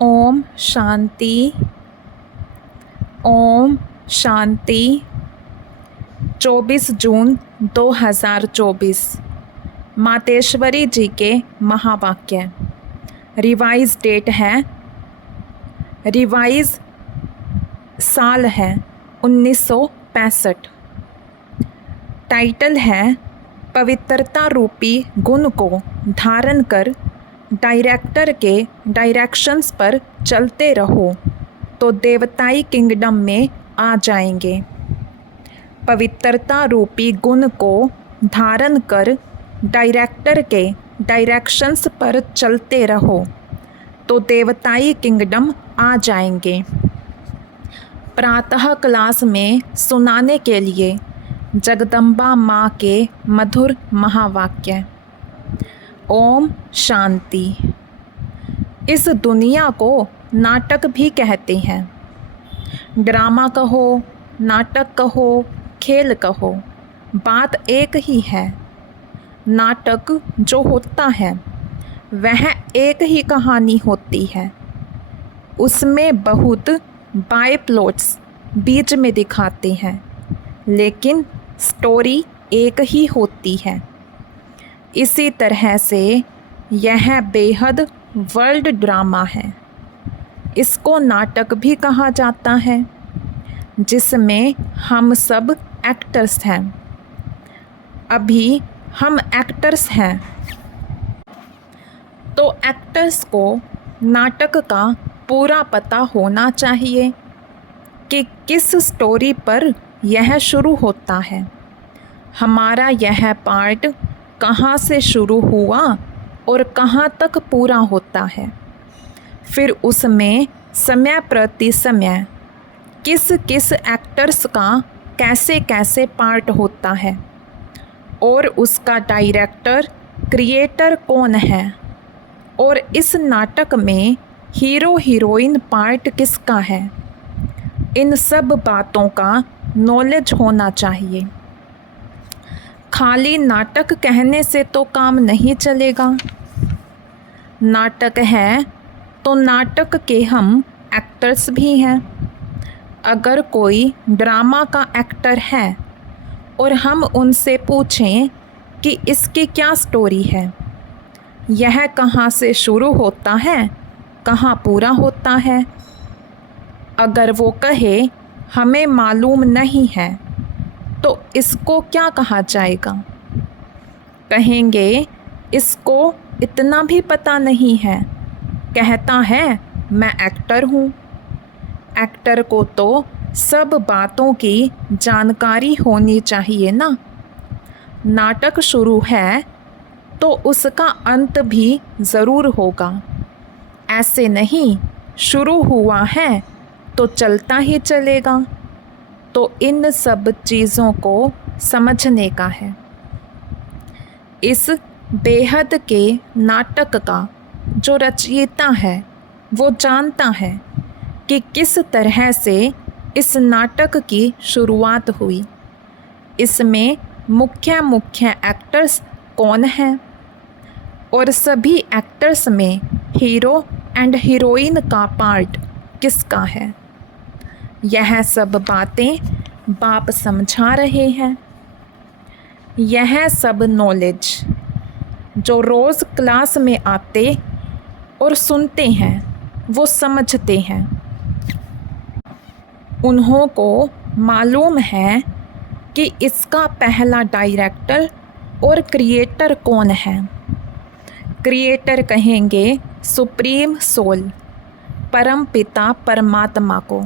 ओम शांति। ओम शांति। 24 जून 2024 मातेश्वरी जी के महावाक्य। Revise date है, रिवाइज साल है 1965। टाइटल है पवित्रता रूपी गुण को धारण कर डायरेक्टर के डायरेक्शंस पर चलते रहो तो देवताई किंगडम में आ जाएंगे। पवित्रता रूपी गुण को धारण कर डायरेक्टर के डायरेक्शंस पर चलते रहो तो देवताई किंगडम आ जाएंगे। प्रातः क्लास में सुनाने के लिए जगदम्बा माँ के मधुर महावाक्य। ओम शांति। इस दुनिया को नाटक भी कहते हैं। ड्रामा कहो, नाटक कहो, खेल कहो, बात एक ही है। नाटक जो होता है वह एक ही कहानी होती है। उसमें बहुत बाय प्लॉट्स बीच में दिखाते हैं, लेकिन स्टोरी एक ही होती है। इसी तरह से यह बेहद वर्ल्ड ड्रामा है। इसको नाटक भी कहा जाता है, जिसमें हम सब एक्टर्स हैं। अभी हम एक्टर्स हैं, तो एक्टर्स को नाटक का पूरा पता होना चाहिए कि किस स्टोरी पर यह शुरू होता है। हमारा यह पार्ट कहाँ से शुरू हुआ और कहाँ तक पूरा होता है। फिर उसमें समय प्रति समय किस किस एक्टर्स का कैसे कैसे पार्ट होता है और उसका डायरेक्टर क्रिएटर कौन है और इस नाटक में हीरो हीरोइन पार्ट किसका है। इन सब बातों का नॉलेज होना चाहिए। खाली नाटक कहने से तो काम नहीं चलेगा। नाटक है तो नाटक के हम एक्टर्स भी हैं। अगर कोई ड्रामा का एक्टर है और हम उनसे पूछें कि इसकी क्या स्टोरी है, यह कहाँ से शुरू होता है, कहाँ पूरा होता है, अगर वो कहे हमें मालूम नहीं है, तो इसको क्या कहा जाएगा। कहेंगे इसको इतना भी पता नहीं है, कहता है मैं एक्टर हूँ। एक्टर को तो सब बातों की जानकारी होनी चाहिए ना। नाटक शुरू है तो उसका अंत भी ज़रूर होगा। ऐसे नहीं शुरू हुआ है तो चलता ही चलेगा। तो इन सब चीज़ों को समझने का है। इस बेहद के नाटक का जो रचयिता है वो जानता है कि किस तरह से इस नाटक की शुरुआत हुई। इसमें मुख्य मुख्य एक्टर्स कौन हैं और सभी एक्टर्स में हीरो एंड हीरोइन का पार्ट किसका है। यह सब बातें बाप समझा रहे हैं। यह सब नॉलेज जो रोज़ क्लास में आते और सुनते हैं वो समझते हैं। उन्हों को मालूम है कि इसका पहला डायरेक्टर और क्रिएटर कौन है। क्रिएटर कहेंगे सुप्रीम सोल, परम पिता परमात्मा को,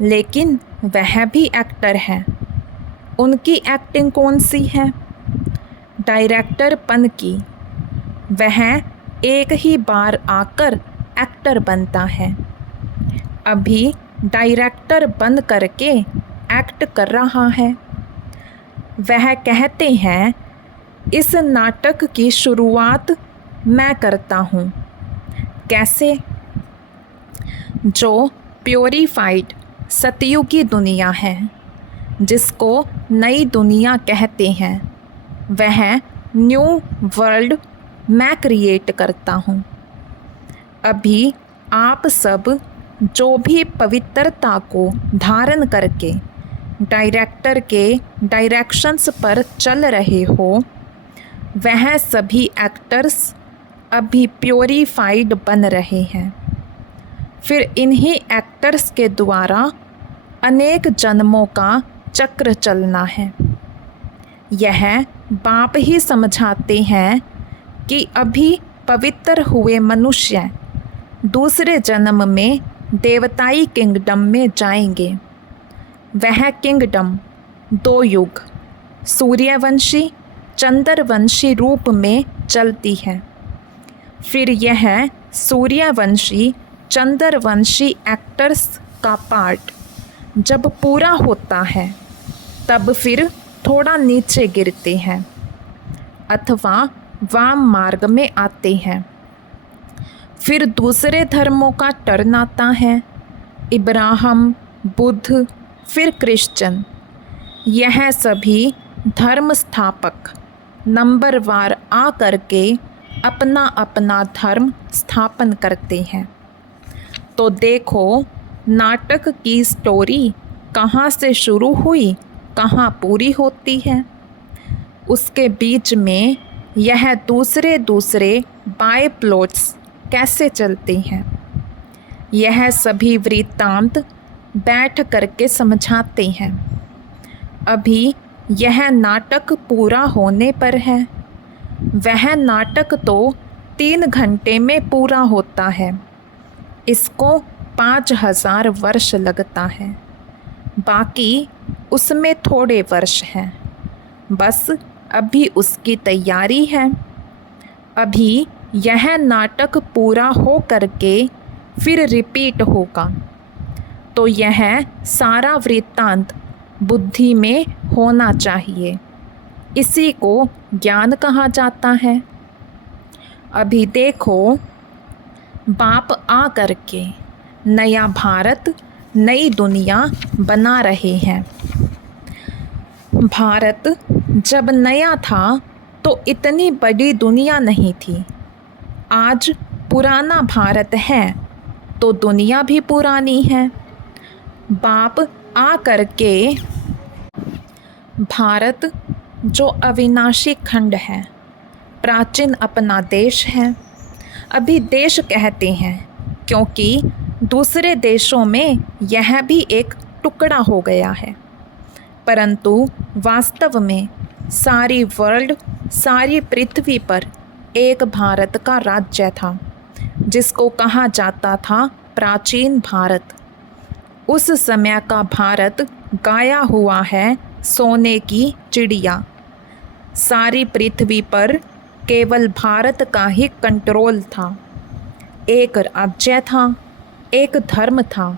लेकिन वह भी एक्टर है। उनकी एक्टिंग कौन सी है? डायरेक्टर पन की। वह एक ही बार आकर एक्टर बनता है। अभी डायरेक्टर बन करके एक्ट कर रहा है। वह कहते हैं इस नाटक की शुरुआत मैं करता हूँ। कैसे? जो प्योरीफाइड सतयुगी दुनिया है, जिसको नई दुनिया कहते हैं, वह न्यू वर्ल्ड मैं क्रिएट करता हूँ। अभी आप सब जो भी पवित्रता को धारण करके डायरेक्टर के डायरेक्शंस पर चल रहे हो, वह सभी एक्टर्स अभी प्योरीफाइड बन रहे हैं। फिर इन्हीं एक्टर्स के द्वारा अनेक जन्मों का चक्र चलना है। यह बाप ही समझाते हैं कि अभी पवित्र हुए मनुष्य दूसरे जन्म में देवताई किंगडम में जाएंगे। वह किंगडम 2 युग सूर्यवंशी चंद्रवंशी रूप में चलती है। फिर यह सूर्यवंशी चंद्रवंशी एक्टर्स का पार्ट जब पूरा होता है तब फिर थोड़ा नीचे गिरते हैं अथवा वाम मार्ग में आते हैं। फिर दूसरे धर्मों का टर्न आता है, इब्राहिम, बुद्ध, फिर क्रिश्चियन। यह सभी धर्म स्थापक नंबरवार आ करके अपना अपना धर्म स्थापन करते हैं। तो देखो नाटक की स्टोरी कहाँ से शुरू हुई, कहाँ पूरी होती है। उसके बीच में यह दूसरे दूसरे बाय प्लॉट्स कैसे चलते हैं, यह सभी वृत्तांत बैठ करके समझाते हैं। अभी यह नाटक पूरा होने पर है। वह नाटक तो 3 घंटे में पूरा होता है, इसको 5000 वर्ष लगता है। बाकी उसमें थोड़े वर्ष हैं, बस अभी उसकी तैयारी है। अभी यह नाटक पूरा हो करके फिर रिपीट होगा, तो यह सारा वृत्तांत बुद्धि में होना चाहिए। इसी को ज्ञान कहा जाता है। अभी देखो बाप आ करके नया भारत, नई दुनिया बना रहे हैं। भारत जब नया था तो इतनी बड़ी दुनिया नहीं थी। आज पुराना भारत है तो दुनिया भी पुरानी है। बाप आ करके भारत जो अविनाशी खंड है, प्राचीन अपना देश है। अभी देश कहते हैं क्योंकि दूसरे देशों में यह भी एक टुकड़ा हो गया है, परंतु वास्तव में सारी वर्ल्ड, सारी पृथ्वी पर एक भारत का राज्य था, जिसको कहा जाता था प्राचीन भारत। उस समय का भारत गाया हुआ है सोने की चिड़िया। सारी पृथ्वी पर केवल भारत का ही कंट्रोल था। एक राज्य था, एक धर्म था।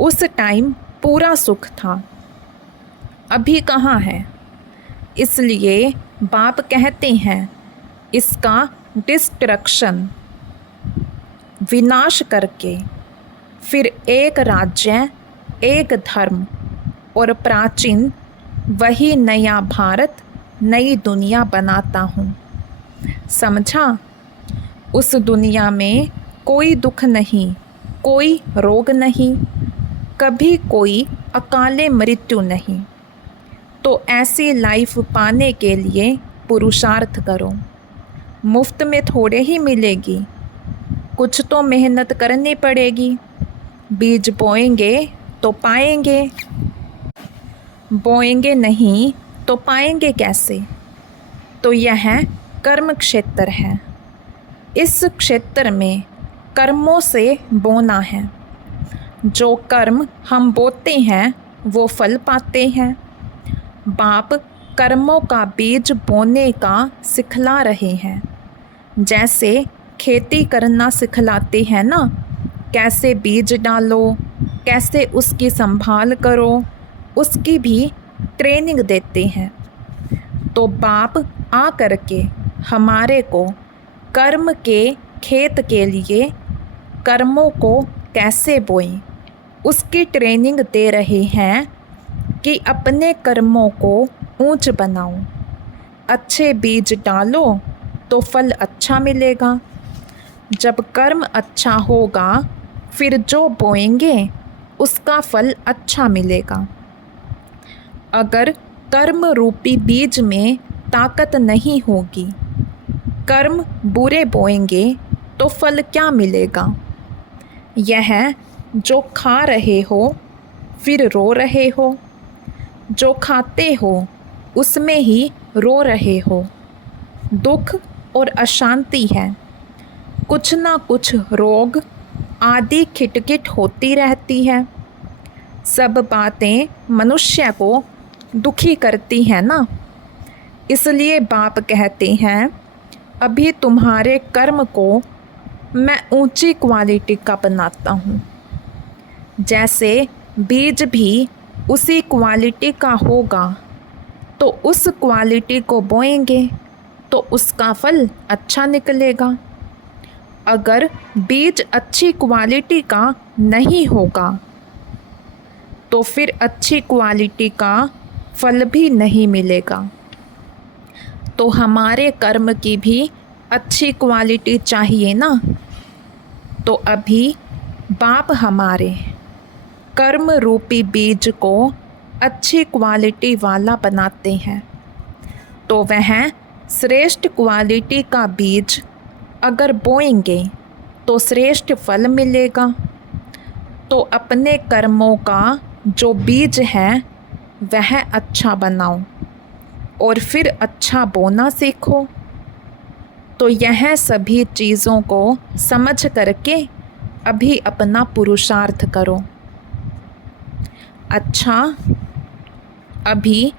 उस टाइम पूरा सुख था। अभी कहाँ है? इसलिए बाप कहते हैं इसका डिस्ट्रक्शन, विनाश करके फिर एक राज्य, एक धर्म और प्राचीन वही नया भारत, नई दुनिया बनाता हूँ। समझा? उस दुनिया में कोई दुख नहीं, कोई रोग नहीं, कभी कोई अकाले मृत्यु नहीं। तो ऐसी लाइफ पाने के लिए पुरुषार्थ करो। मुफ्त में थोड़े ही मिलेगी, कुछ तो मेहनत करनी पड़ेगी। बीज बोएंगे तो पाएंगे, बोएंगे नहीं तो पाएंगे कैसे? तो यह कर्म क्षेत्र है। इस क्षेत्र में कर्मों से बोना है। जो कर्म हम बोते हैं वो फल पाते हैं। बाप कर्मों का बीज बोने का सिखला रहे हैं। जैसे खेती करना सिखलाते हैं ना, कैसे बीज डालो, कैसे उसकी संभाल करो, उसकी भी ट्रेनिंग देते हैं। तो बाप आ करके हमारे को कर्म के खेत के लिए कर्मों को कैसे बोएं, उसकी ट्रेनिंग दे रहे हैं कि अपने कर्मों को ऊंच बनाओ। अच्छे बीज डालो तो फल अच्छा मिलेगा। जब कर्म अच्छा होगा फिर जो बोएंगे उसका फल अच्छा मिलेगा। अगर कर्म रूपी बीज में ताकत नहीं होगी, कर्म बुरे बोएंगे तो फल क्या मिलेगा। यह जो खा रहे हो फिर रो रहे हो, जो खाते हो उसमें ही रो रहे हो। दुख और अशांति है, कुछ ना कुछ रोग आदि खिटखिट होती रहती है। सब बातें मनुष्य को दुखी करती हैं ना। इसलिए बाप कहते हैं अभी तुम्हारे कर्म को मैं ऊंची क्वालिटी का बनाता हूँ। जैसे बीज भी उसी क्वालिटी का होगा तो उस क्वालिटी को बोएंगे तो उसका फल अच्छा निकलेगा। अगर बीज अच्छी क्वालिटी का नहीं होगा तो फिर अच्छी क्वालिटी का फल भी नहीं मिलेगा। तो हमारे कर्म की भी अच्छी क्वालिटी चाहिए ना। तो अभी बाप हमारे कर्म रूपी बीज को अच्छी क्वालिटी वाला बनाते हैं। तो वह श्रेष्ठ क्वालिटी का बीज अगर बोएंगे तो श्रेष्ठ फल मिलेगा। तो अपने कर्मों का जो बीज है वह अच्छा बनाओ और फिर अच्छा बोना सीखो। तो यह सभी चीज़ों को समझ करके अभी अपना पुरुषार्थ करो। अच्छा, अभी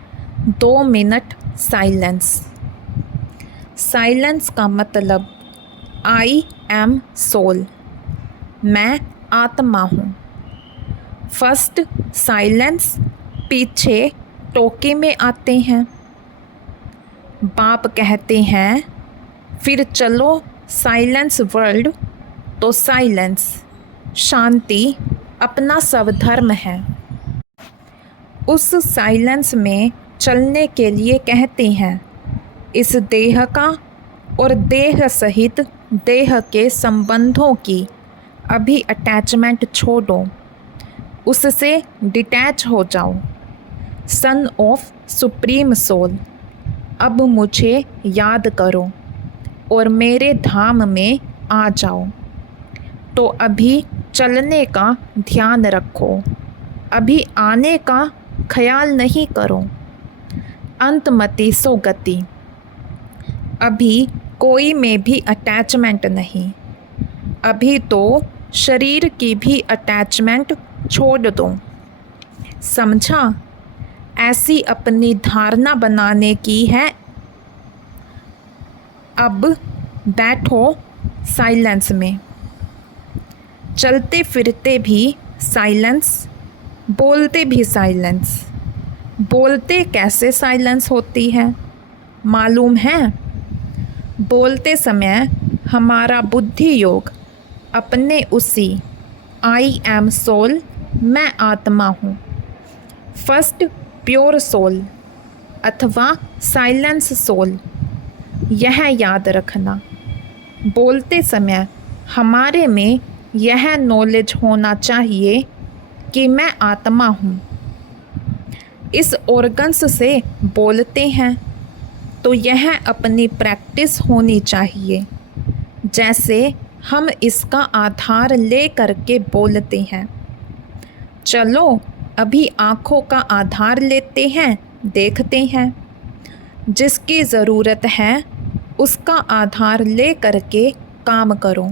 2 मिनट साइलेंस। साइलेंस का मतलब आई एम सोल, मैं आत्मा हूँ। फर्स्ट साइलेंस पीछे टोके में आते हैं। बाप कहते हैं फिर चलो साइलेंस वर्ल्ड। तो साइलेंस शांति अपना स्वधर्म है। उस साइलेंस में चलने के लिए कहते हैं इस देह का और देह सहित देह के संबंधों की अभी अटैचमेंट छोड़ो, उससे डिटैच हो जाओ। सन ऑफ सुप्रीम सोल, अब मुझे याद करो और मेरे धाम में आ जाओ। तो अभी चलने का ध्यान रखो, अभी आने का ख्याल नहीं करो। अंतमति सो गति, अभी कोई में भी अटैचमेंट नहीं। अभी तो शरीर की भी अटैचमेंट छोड़ दो। समझा? ऐसी अपनी धारणा बनाने की है। अब बैठो साइलेंस में, चलते फिरते भी साइलेंस, बोलते भी साइलेंस। बोलते कैसे साइलेंस होती है मालूम है? बोलते समय हमारा बुद्धि योग अपने उसी आई एम सोल, मैं आत्मा हूँ, फर्स्ट प्योर सोल अथवा साइलेंस सोल, यह याद रखना। बोलते समय हमारे में यह नॉलेज होना चाहिए कि मैं आत्मा हूँ। इस ऑर्गन्स से बोलते हैं तो यह अपनी प्रैक्टिस होनी चाहिए। जैसे हम इसका आधार ले करके बोलते हैं। चलो अभी आँखों का आधार लेते हैं, देखते हैं। जिसकी ज़रूरत है उसका आधार ले करके काम करो।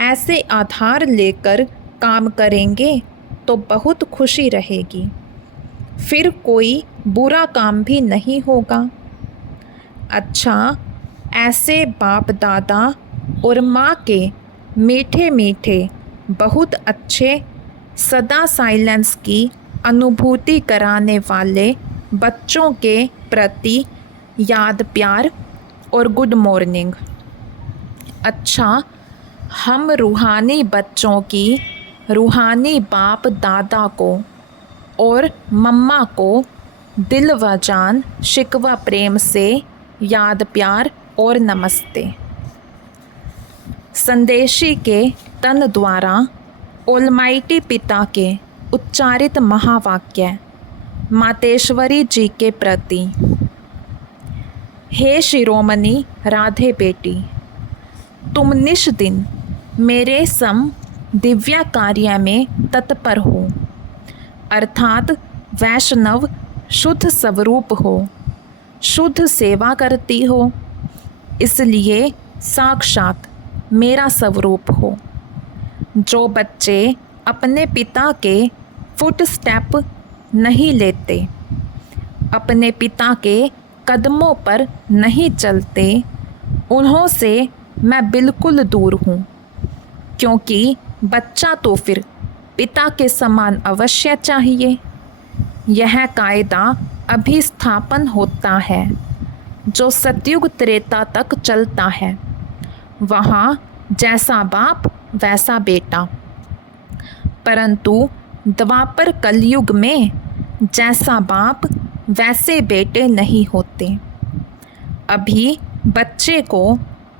ऐसे आधार लेकर काम करेंगे तो बहुत खुशी रहेगी, फिर कोई बुरा काम भी नहीं होगा। अच्छा, ऐसे बाप दादा और माँ के मीठे मीठे बहुत अच्छे सदा साइलेंस की अनुभूति कराने वाले बच्चों के प्रति याद प्यार और गुड मॉर्निंग। अच्छा, हम रूहानी बच्चों की रूहानी बाप दादा को और मम्मा को दिल व जान शिकवा प्रेम से याद प्यार और नमस्ते। संदेशी के तन द्वारा ऑलमाइटी पिता के उच्चारित महावाक्य मातेश्वरी जी के प्रति। हे शिरोमणि राधे बेटी, तुम निश दिन मेरे सम दिव्य कार्य में तत्पर हो, अर्थात वैष्णव शुद्ध स्वरूप हो, शुद्ध सेवा करती हो, इसलिए साक्षात मेरा स्वरूप हो। जो बच्चे अपने पिता के फुट स्टेप नहीं लेते, अपने पिता के कदमों पर नहीं चलते, उन्हों से मैं बिल्कुल दूर हूँ, क्योंकि बच्चा तो फिर पिता के समान अवश्य चाहिए। यह कायदा अभी स्थापन होता है जो सतयुग त्रेता तक चलता है। वहाँ जैसा बाप वैसा बेटा, परंतु द्वापर कलयुग में जैसा बाप वैसे बेटे नहीं होते। अभी बच्चे को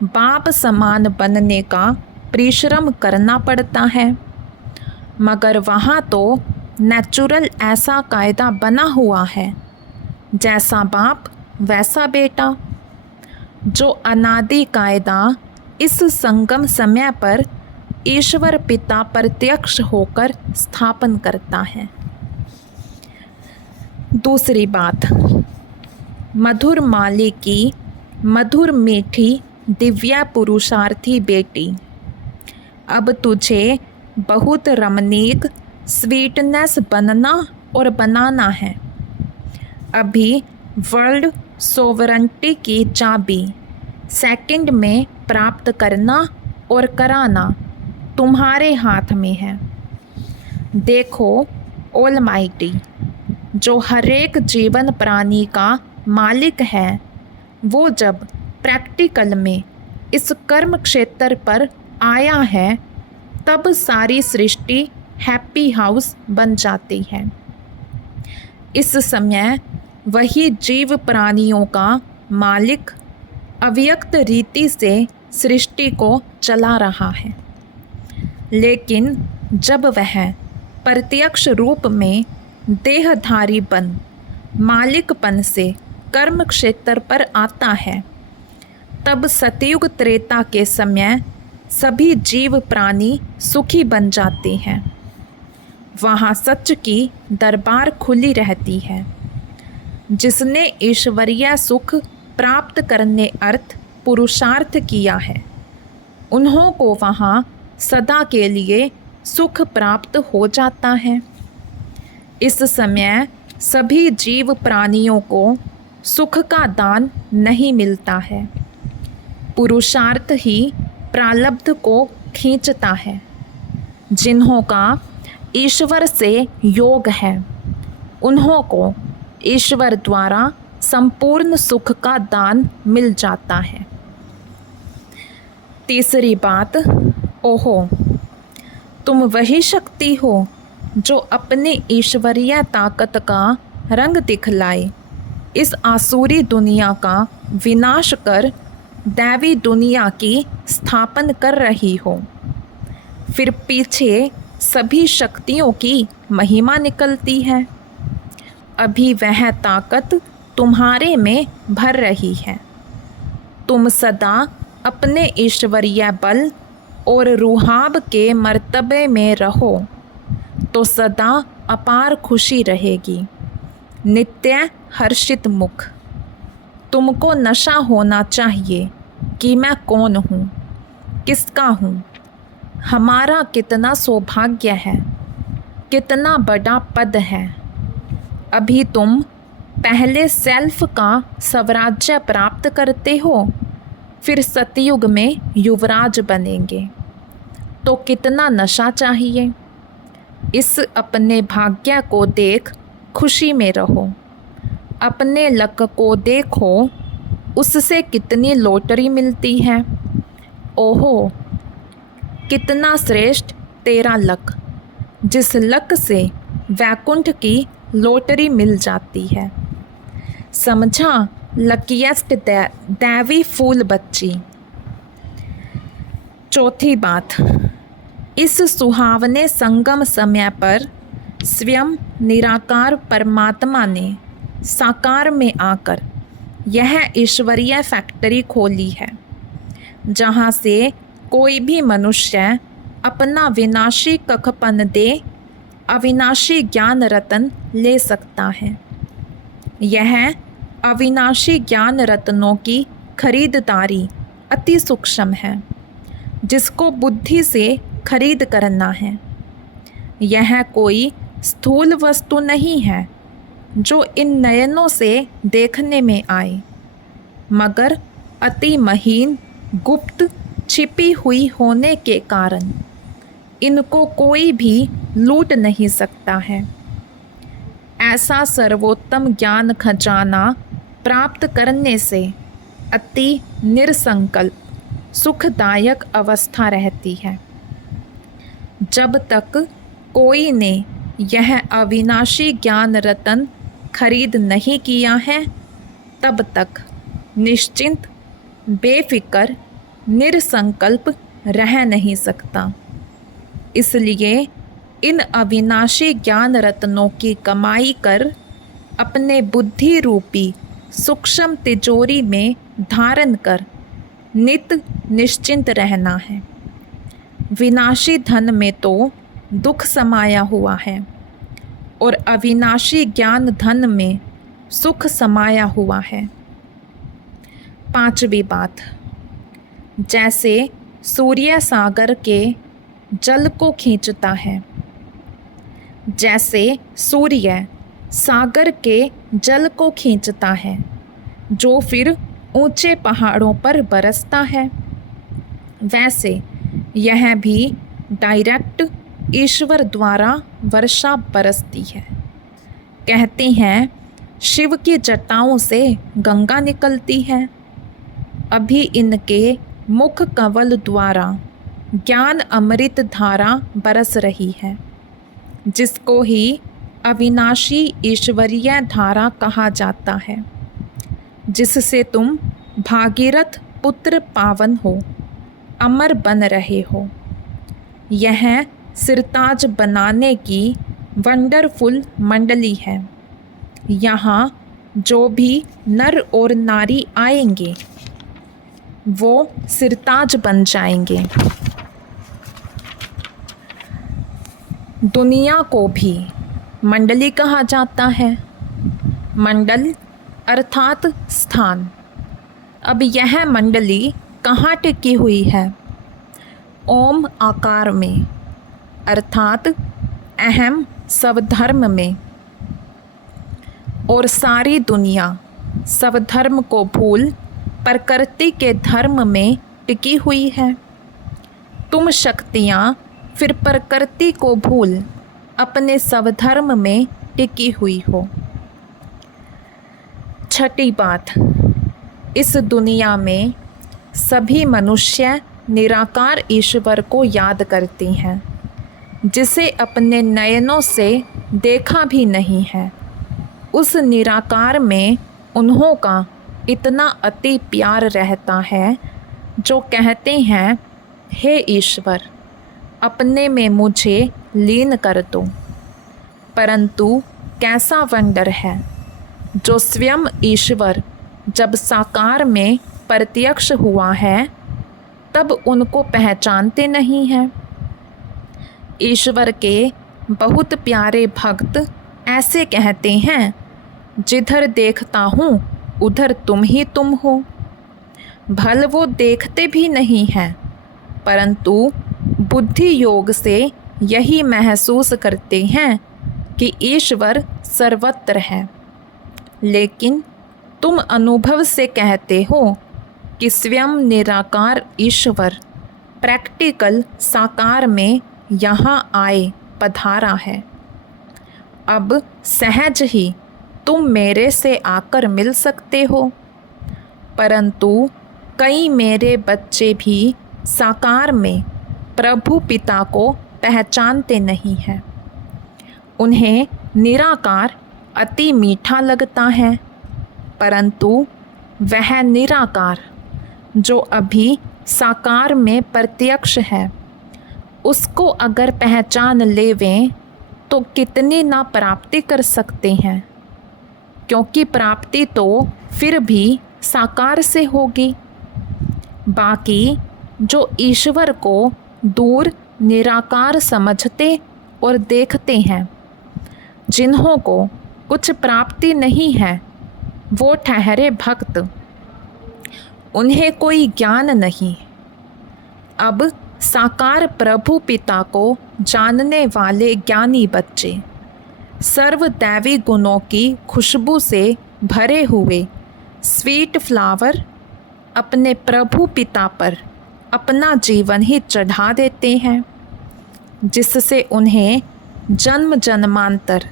बाप समान बनने का परिश्रम करना पड़ता है, मगर वहाँ तो नेचुरल ऐसा कायदा बना हुआ है, जैसा बाप वैसा बेटा। जो अनादि कायदा इस संगम समय पर ईश्वर पिता प्रत्यक्ष होकर स्थापन करता है। दूसरी बात, मधुर माली की मधुर मीठी दिव्या पुरुषार्थी बेटी, अब तुझे बहुत रमणीक स्वीटनेस बनना और बनाना है। अभी वर्ल्ड सोवरेंटी की चाबी सेकंड में प्राप्त करना और कराना तुम्हारे हाथ में है। देखो ऑलमाइटी जो हरेक जीवन प्राणी का मालिक है, वो जब प्रैक्टिकल में इस कर्म क्षेत्र पर आया है, तब सारी सृष्टि हैप्पी हाउस बन जाती है। इस समय वही जीव प्राणियों का मालिक अव्यक्त रीति से सृष्टि को चला रहा है, लेकिन जब वह प्रत्यक्ष रूप में देहधारी बन मालिकपन से कर्म क्षेत्र पर आता है, तब सतयुग त्रेता के समय सभी जीव प्राणी सुखी बन जाते हैं। वहाँ सच की दरबार खुली रहती है। जिसने ईश्वरीय सुख प्राप्त करने अर्थ पुरुषार्थ किया है, उन्हों को वहाँ सदा के लिए सुख प्राप्त हो जाता है। इस समय सभी जीव प्राणियों को सुख का दान नहीं मिलता है, पुरुषार्थ ही प्रारब्ध को खींचता है। जिन्हों का ईश्वर से योग है, उन्हों को ईश्वर द्वारा संपूर्ण सुख का दान मिल जाता है। तीसरी बात, ओहो, तुम वही शक्ति हो जो अपनी ईश्वरीय ताकत का रंग दिखलाए इस आसुरी दुनिया का विनाश कर दैवी दुनिया की स्थापन कर रही हो। फिर पीछे सभी शक्तियों की महिमा निकलती है। अभी वह ताकत तुम्हारे में भर रही है। तुम सदा अपने ईश्वरीय बल और रूहाब के मर्तबे में रहो तो सदा अपार खुशी रहेगी, नित्य हर्षित मुख। तुमको नशा होना चाहिए कि मैं कौन हूँ, किसका हूँ, हमारा कितना सौभाग्य है, कितना बड़ा पद है। अभी तुम पहले सेल्फ का स्वराज्य प्राप्त करते हो, फिर सतयुग में युवराज बनेंगे, तो कितना नशा चाहिए। इस अपने भाग्य को देख खुशी में रहो। अपने लक को देखो, उससे कितनी लॉटरी मिलती है। ओहो, कितना श्रेष्ठ तेरा लक, जिस लक से वैकुंठ की लॉटरी मिल जाती है। समझा लकीएस्ट दैवी फूल बच्ची। चौथी बात, इस सुहावने संगम समय पर स्वयं निराकार परमात्मा ने साकार में आकर यह ईश्वरीय फैक्ट्री खोली है, जहाँ से कोई भी मनुष्य अपना विनाशी कखपन दे अविनाशी ज्ञान रतन ले सकता है। यह अविनाशी ज्ञान रत्नों की खरीददारी अति सूक्ष्म है, जिसको बुद्धि से खरीद करना है। यह कोई स्थूल वस्तु नहीं है जो इन नयनों से देखने में आए, मगर अति महीन, गुप्त, छिपी हुई होने के कारण इनको कोई भी लूट नहीं सकता है। ऐसा सर्वोत्तम ज्ञान खजाना प्राप्त करने से अति निरसंकल्प सुखदायक अवस्था रहती है। जब तक कोई ने यह अविनाशी ज्ञान रतन खरीद नहीं किया है, तब तक निश्चिंत, बेफिक्र, निरसंकल्प रह नहीं सकता। इसलिए इन अविनाशी ज्ञान रत्नों की कमाई कर अपने बुद्धि रूपी सूक्ष्म तिजोरी में धारण कर नित निश्चिंत रहना है। विनाशी धन में तो दुख समाया हुआ है और अविनाशी ज्ञान धन में सुख समाया हुआ है। पांचवी बात, जैसे सूर्य सागर के जल को खींचता है, जैसे सूर्य सागर के जल को खींचता है, जो फिर ऊंचे पहाड़ों पर बरसता है, वैसे यह भी डायरेक्ट ईश्वर द्वारा वर्षा बरसती है। कहते हैं शिव की जटाओं से गंगा निकलती है। अभी इनके मुख कवल द्वारा ज्ञान अमृत धारा बरस रही है, जिसको ही अविनाशी ईश्वरीय धारा कहा जाता है, जिससे तुम भागीरथ पुत्र पावन हो, अमर बन रहे हो। यह सिरताज बनाने की वंडरफुल मंडली है। यहाँ जो भी नर और नारी आएंगे वो सिरताज बन जाएंगे। दुनिया को भी मंडली कहा जाता है। मंडल अर्थात स्थान। अब यह मंडली कहाँ टिकी हुई है? ओम आकार में, अर्थात अहम स्वधर्म में। और सारी दुनिया स्वधर्म को भूल प्रकृति के धर्म में टिकी हुई है। तुम शक्तियाँ फिर प्रकृति को भूल अपने स्वधर्म में टिकी हुई हो। छठी बात, इस दुनिया में सभी मनुष्य निराकार ईश्वर को याद करते हैं, जिसे अपने नयनों से देखा भी नहीं है। उस निराकार में उन्हों का इतना अति प्यार रहता है, जो कहते हैं हे ईश्वर, अपने में मुझे लीन कर दो। परंतु कैसा वंडर है, जो स्वयं ईश्वर जब साकार में प्रत्यक्ष हुआ है, तब उनको पहचानते नहीं हैं। ईश्वर के बहुत प्यारे भक्त ऐसे कहते हैं, जिधर देखता हूँ उधर तुम ही तुम हो। भल वो देखते भी नहीं हैं, परंतु बुद्धि योग से यही महसूस करते हैं कि ईश्वर सर्वत्र है। लेकिन तुम अनुभव से कहते हो कि स्वयं निराकार ईश्वर प्रैक्टिकल साकार में यहाँ आए पधारा है। अब सहज ही तुम मेरे से आकर मिल सकते हो, परंतु कई मेरे बच्चे भी साकार में प्रभु पिता को पहचानते नहीं हैं। उन्हें निराकार अति मीठा लगता है, परंतु वह निराकार जो अभी साकार में प्रत्यक्ष है, उसको अगर पहचान लेवें तो कितनी ना प्राप्ति कर सकते हैं, क्योंकि प्राप्ति तो फिर भी साकार से होगी। बाकी जो ईश्वर को दूर निराकार समझते और देखते हैं, जिन्हों को कुछ प्राप्ति नहीं है, वो ठहरे भक्त, उन्हें कोई ज्ञान नहीं। अब साकार प्रभु पिता को जानने वाले ज्ञानी बच्चे सर्वदैवी गुणों की खुशबू से भरे हुए स्वीट फ्लावर अपने प्रभु पिता पर अपना जीवन ही चढ़ा देते हैं, जिससे उन्हें जन्म जन्मांतर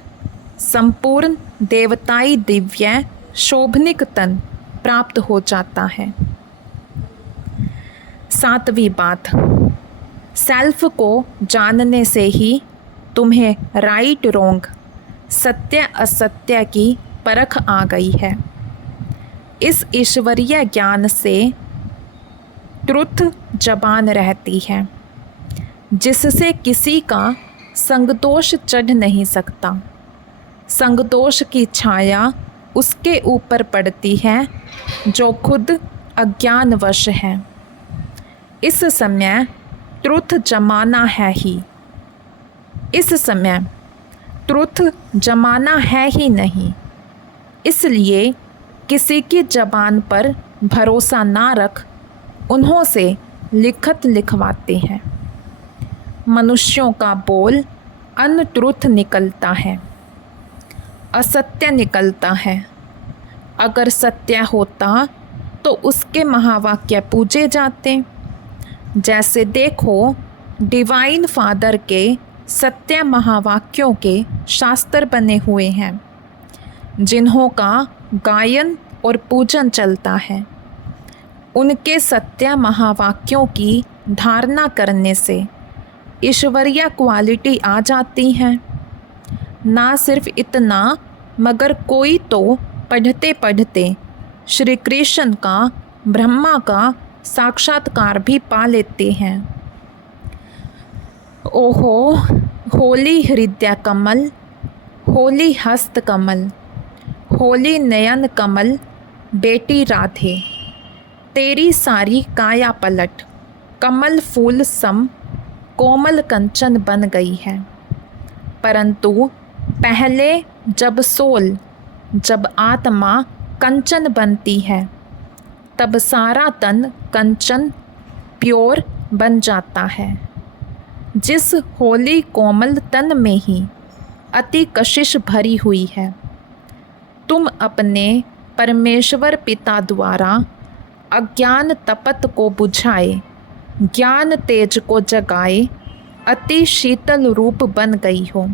संपूर्ण देवताई दिव्य शोभनिक तन प्राप्त हो जाता है। 7वीं बात, सेल्फ को जानने से ही तुम्हें राइट रोंग, सत्य असत्य की परख आ गई है। इस ईश्वरीय ज्ञान से ट्रुथ जबान रहती है, जिससे किसी का संगदोष चढ़ नहीं सकता। संगदोष की छाया उसके ऊपर पड़ती है जो खुद अज्ञानवश है। इस समय ट्रुथ जमाना है ही, इस समय ट्रुथ जमाना है ही नहीं, इसलिए किसी की जबान पर भरोसा ना रख, उन्हों से लिखत लिखवाते हैं। मनुष्यों का बोल अनट्रुथ निकलता है, असत्य निकलता है। अगर सत्य होता तो उसके महावाक्य पूजे जाते। जैसे देखो, डिवाइन फादर के सत्य महावाक्यों के शास्त्र बने हुए हैं, जिन्हों का गायन और पूजन चलता है। उनके सत्य महावाक्यों की धारणा करने से ईश्वरीय क्वालिटी आ जाती है। ना सिर्फ इतना, मगर कोई तो पढ़ते पढ़ते श्री कृष्ण का ब्रह्मा का साक्षात्कार भी पा लेते हैं। ओहो होली हृदय कमल, होली हस्त कमल, होली नयन कमल, बेटी राधे, तेरी सारी काया पलट कमल फूल सम कोमल कंचन बन गई है। परंतु पहले जब आत्मा कंचन बनती है, तब सारा तन कंचन प्योर बन जाता है। जिस होली कोमल तन में ही अति कशिश भरी हुई है, तुम अपने परमेश्वर पिता द्वारा अज्ञान तपत को बुझाए, ज्ञान तेज को जगाए अति शीतल रूप बन गई हो।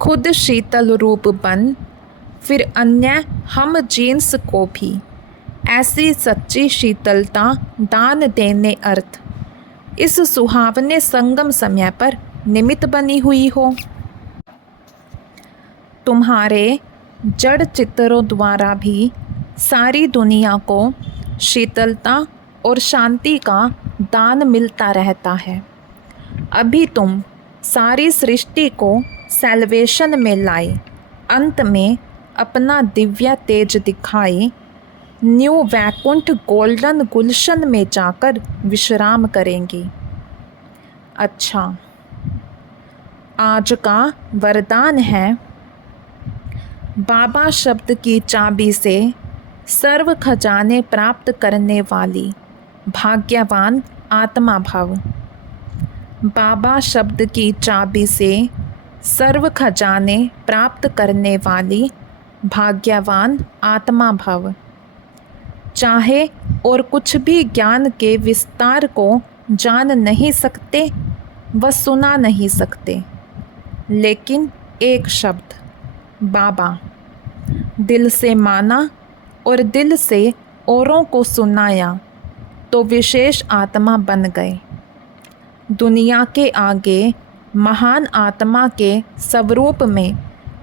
खुद शीतल रूप बन, फिर अन्य हम जीन्स को भी ऐसी सच्ची शीतलता दान देने अर्थ इस सुहावने संगम समय पर निमित्त बनी हुई हो। तुम्हारे जड़ चित्रों द्वारा भी सारी दुनिया को शीतलता और शांति का दान मिलता रहता है। अभी तुम सारी सृष्टि को सैल्वेशन में लाए, अंत में अपना दिव्य तेज दिखाए, न्यू वैकुंठ गोल्डन गुलशन में जाकर विश्राम करेंगे। अच्छा, आज का वरदान है, बाबा शब्द की चाबी से सर्व खजाने प्राप्त करने वाली भाग्यवान आत्मा भव। बाबा शब्द की चाबी से सर्व खजाने प्राप्त करने वाली भाग्यवान आत्मा भव। चाहे और कुछ भी ज्ञान के विस्तार को जान नहीं सकते व सुना नहीं सकते, लेकिन एक शब्द बाबा दिल से माना और दिल से औरों को सुनाया तो विशेष आत्मा बन गए। दुनिया के आगे महान आत्मा के स्वरूप में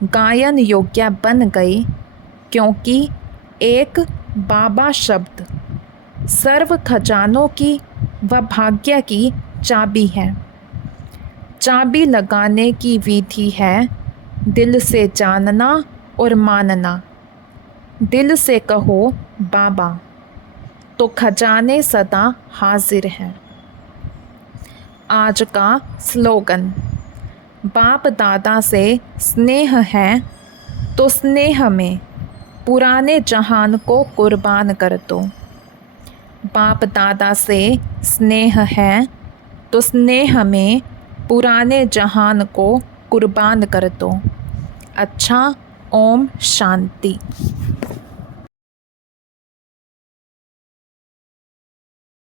गायन योग्य बन गए, क्योंकि एक बाबा शब्द सर्व खजानों की व भाग्य की चाबी है। चाबी लगाने की विधि है दिल से जानना और मानना। दिल से कहो बाबा तो खजाने सदा हाजिर हैं। आज का स्लोगन, बाप दादा से स्नेह है तो स्नेह में पुराने जहान को कुर्बान कर दो। बाप दादा से स्नेह है तो स्नेह में पुराने जहान को कुर्बान कर दो। अच्छा, ओम शांति।